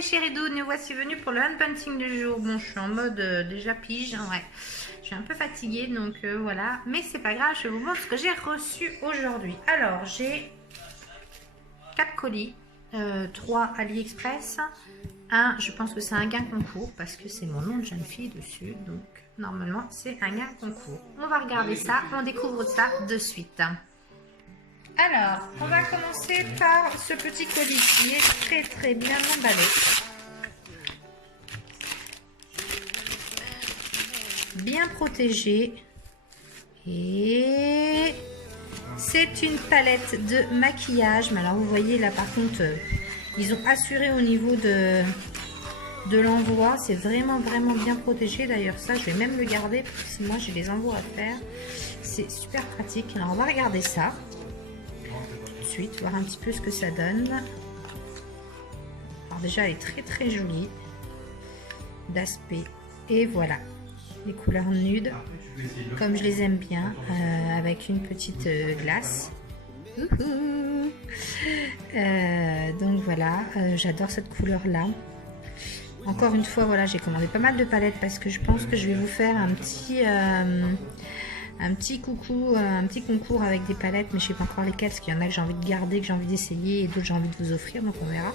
mes chéris doux, nous voici venus pour le unboxing du jour. Bon, je suis en mode déjà pige, hein, ouais. Je suis un peu fatiguée, donc voilà. Mais c'est pas grave, je vous montre ce que j'ai reçu aujourd'hui. Alors, j'ai 4 colis, 3 AliExpress. Un, je pense que c'est un gain concours, parce que c'est mon nom de jeune fille dessus, donc normalement c'est un gain concours. On va regarder ça, on découvre ça de suite. Alors, on va commencer par ce petit colis qui est très bien emballé. Bien protégé. Et c'est une palette de maquillage. Mais alors, vous voyez là, par contre, ils ont assuré au niveau de l'envoi. C'est vraiment bien protégé. D'ailleurs, ça, je vais même le garder parce que si moi, j'ai des envois à faire. C'est super pratique. Alors, on va regarder ça. Suite, voir un petit peu ce que ça donne. Alors déjà elle est très jolie d'aspect et voilà les couleurs nudes comme je les aime bien, avec une petite glace. Donc voilà, j'adore cette couleur là. Encore une fois, voilà, j'ai commandé pas mal de palettes parce que je pense que je vais vous faire un petit coucou, un petit concours avec des palettes, mais je sais pas encore lesquelles, parce qu'il y en a que j'ai envie de garder, que j'ai envie d'essayer, et d'autres j'ai envie de vous offrir, donc on verra.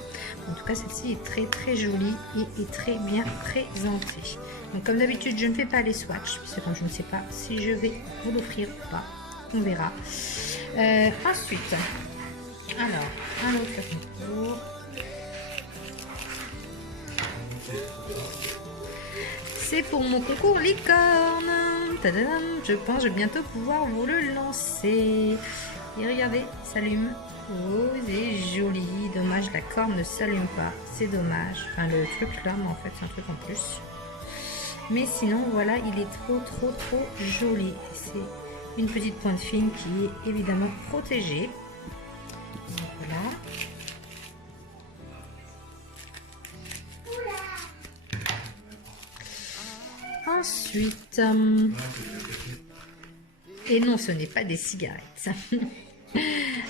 En tout cas, celle-ci est très jolie et est très bien présentée. Donc comme d'habitude, je ne fais pas les swatchs, puisque comme je ne sais pas si je vais vous l'offrir ou pas, on verra. Ensuite, alors, un autre concours. C'est pour mon concours licorne. Tadam, je pense que je vais bientôt pouvoir vous le lancer. Et regardez, ça s'allume. Oh, c'est joli. Dommage, la corne ne s'allume pas. C'est dommage. Enfin, le truc là, mais en fait, c'est un truc en plus. Mais sinon, voilà, il est trop joli. C'est une petite pointe fine qui est évidemment protégée. Donc, voilà. Ensuite, et non, ce n'est pas des cigarettes.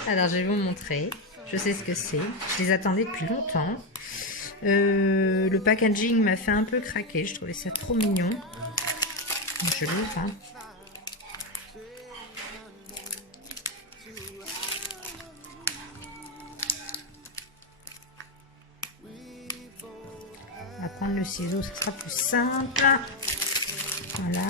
Alors, je vais vous montrer. Je sais ce que c'est. Je les attendais depuis longtemps. Le packaging m'a fait un peu craquer. Je trouvais ça trop mignon. Donc, je l'ouvre. Hein. On va prendre le ciseau, ça sera plus simple. Voilà.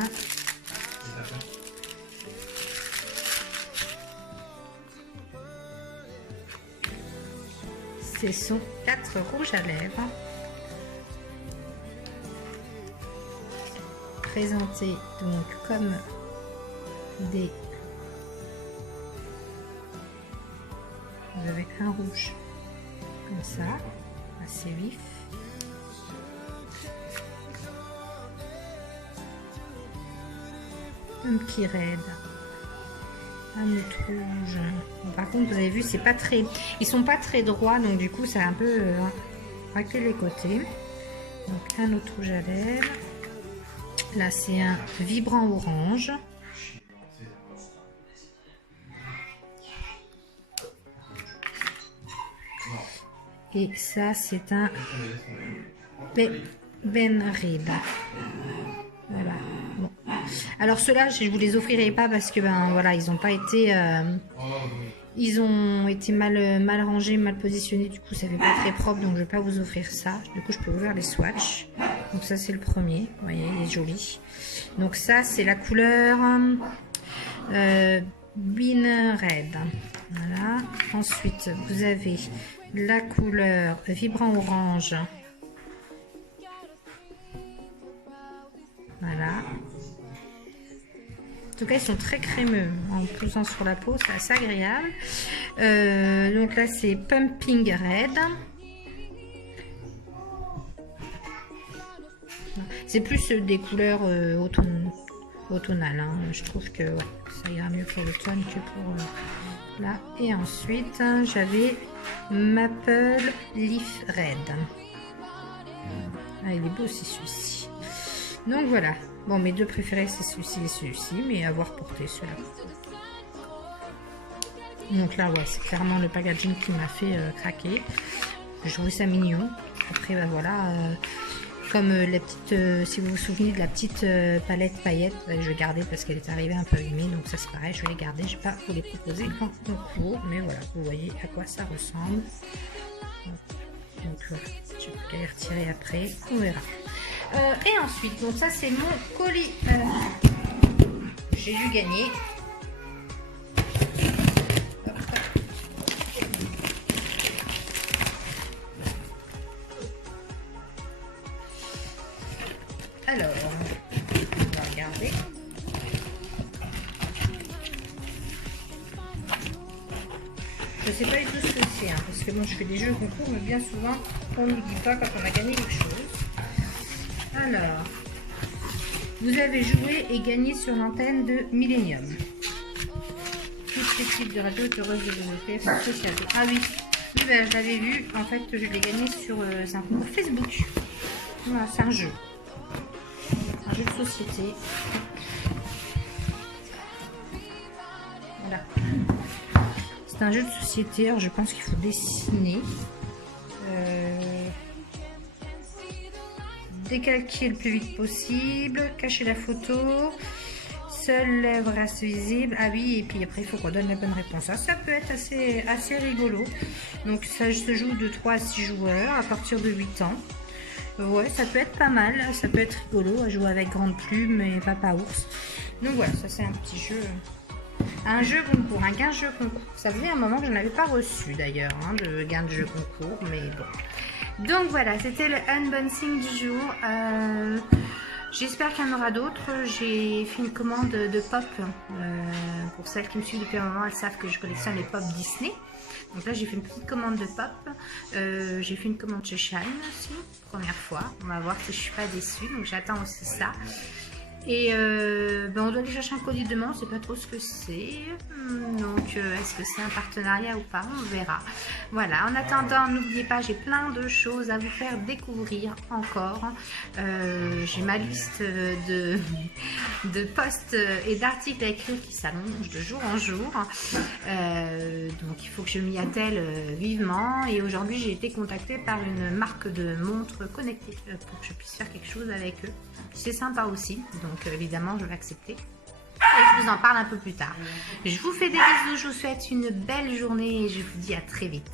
Ce sont 4 rouges à lèvres. Présentés donc comme des... Vous avez un rouge comme ça, assez vif. Un petit raid, un autre rouge. Bon, par contre, vous avez vu, c'est pas très, ils sont pas très droits, donc du coup, ça a un peu raqué les côtés. Donc un autre rouge à lèvres. Là, c'est un vibrant orange. Et ça, c'est un Benrid. Voilà. Bon. Alors ceux-là, je vous les offrirai pas parce que ben voilà, ils ont pas été, ils ont été mal rangés, mal positionnés. Du coup, ça fait pas très propre, donc je vais pas vous offrir ça. Du coup, je peux ouvrir les swatchs. Donc ça, c'est le premier. Vous voyez, il est joli. Donc ça, c'est la couleur Bean Red. Voilà. Ensuite, vous avez la couleur vibrant orange. Voilà. En tout cas, ils sont très crémeux. En posant sur la peau, c'est assez agréable. Donc là, c'est Pumping Red. C'est plus des couleurs automnales. Hein. Je trouve que ouais, ça ira mieux pour l'automne que pour là. Et ensuite, j'avais Maple Leaf Red. Ah, il est beau aussi celui-ci. Donc voilà. Bon, mes deux préférés, c'est celui-ci et celui-ci, mais à voir porter ceux-là. Donc là, ouais, c'est clairement le packaging qui m'a fait craquer. Je trouvais ça mignon. Après, bah voilà, comme la petite, si vous vous souvenez de la petite palette paillettes, je vais garder parce qu'elle est arrivée un peu abîmée. Donc ça c'est pareil, je vais les garder. Je ne vais pas vous les proposer en concours. Mais voilà, vous voyez à quoi ça ressemble. Donc voilà, je vais les retirer après, on verra. Et ensuite, donc ça c'est mon colis. J'ai dû gagner. Alors, on va regarder. Je sais pas du tout ce que c'est, hein, parce que bon, je fais des jeux concours, mais bien souvent, on ne nous dit pas quand on a gagné quelque chose. Alors, vous avez joué et gagné sur l'antenne de Millennium. Toute l'équipe de radio est heureuse de développer cette société. Ah oui, ben, je l'avais vu, en fait, je l'ai gagné sur un concours Facebook. Voilà, c'est un jeu. Un jeu de société. Voilà. C'est un jeu de société, alors je pense qu'il faut dessiner. Décalquer le plus vite possible, cacher la photo, seule lèvre reste visible. Ah oui, et puis après il faut qu'on donne la bonne réponse. Ça peut être assez rigolo. Donc ça se joue de 3 à 6 joueurs à partir de 8 ans. Ouais, ça peut être pas mal, ça peut être rigolo à jouer avec Grande Plume et Papa Ours. Donc voilà, ça c'est un petit jeu. Un jeu concours, un gain de jeu concours. Ça faisait un moment que je n'avais pas reçu d'ailleurs, hein, de gain de jeu concours, mais bon. Donc voilà, c'était le unboxing du jour. J'espère qu'il y en aura d'autres. J'ai fait une commande de pop. Pour celles qui me suivent depuis un moment, elles savent que je collectionne les pop Disney. Donc là, j'ai fait une petite commande de pop. J'ai fait une commande chez Shine aussi, première fois. On va voir si je ne suis pas déçue. Donc j'attends aussi ça. Et ben on doit aller chercher un colis demain, on ne sait pas trop ce que c'est. Donc est-ce que c'est un partenariat ou pas, on verra. Voilà, en attendant, n'oubliez pas, j'ai plein de choses à vous faire découvrir encore. J'ai ma liste de posts et d'articles à écrire qui s'allonge de jour en jour. Donc il faut que je m'y attelle vivement. Et aujourd'hui, j'ai été contactée par une marque de montres connectées pour que je puisse faire quelque chose avec eux. C'est sympa aussi, donc évidemment je vais accepter. Et je vous en parle un peu plus tard. Je vous fais des bisous, je vous souhaite une belle journée et je vous dis à très vite.